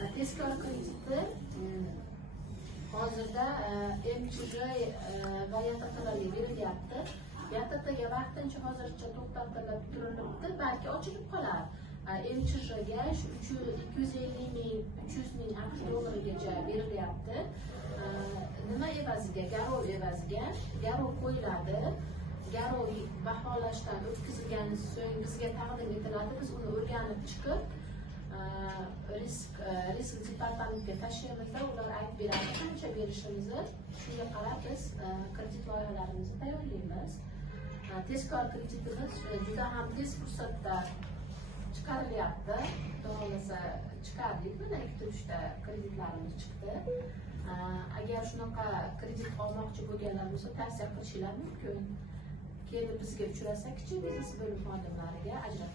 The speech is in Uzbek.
Tezkor krediti hozirda MChJ va YTTlarga berilyapti. YTTga vaqtincha hozircha to'xtatilib turilibdi, balki ochilib qolar. MChJga shu 250 ming, 300 ming AQSh dollarigacha berilyapti. Nima evaziga? Garov evaziga. Garov qo'yiladi. Garov baholashdan o'tkazilgandan so'ng bizga taqdim etiladi. Biz uni o'rganib chiqib risk departamentiga tashlaymizda ular aytib beradi qancha berishimizni. Shunga qarab biz kredit loyihalarimizni tayyorlaymiz. Tezkor kreditimiz juda ham tez fursatda chiqarilyapti. To'g'rilasa chiqardik. Mana 2-3 ta kreditlarimiz chiqdi. Agar shunaqa kredit olmoqchi bo'lganlar bo'lsa, tavsiya qilishingiz mumkin. Kelib bizga uchrasak, kichik biznes bo'lim xodimlariga ajratib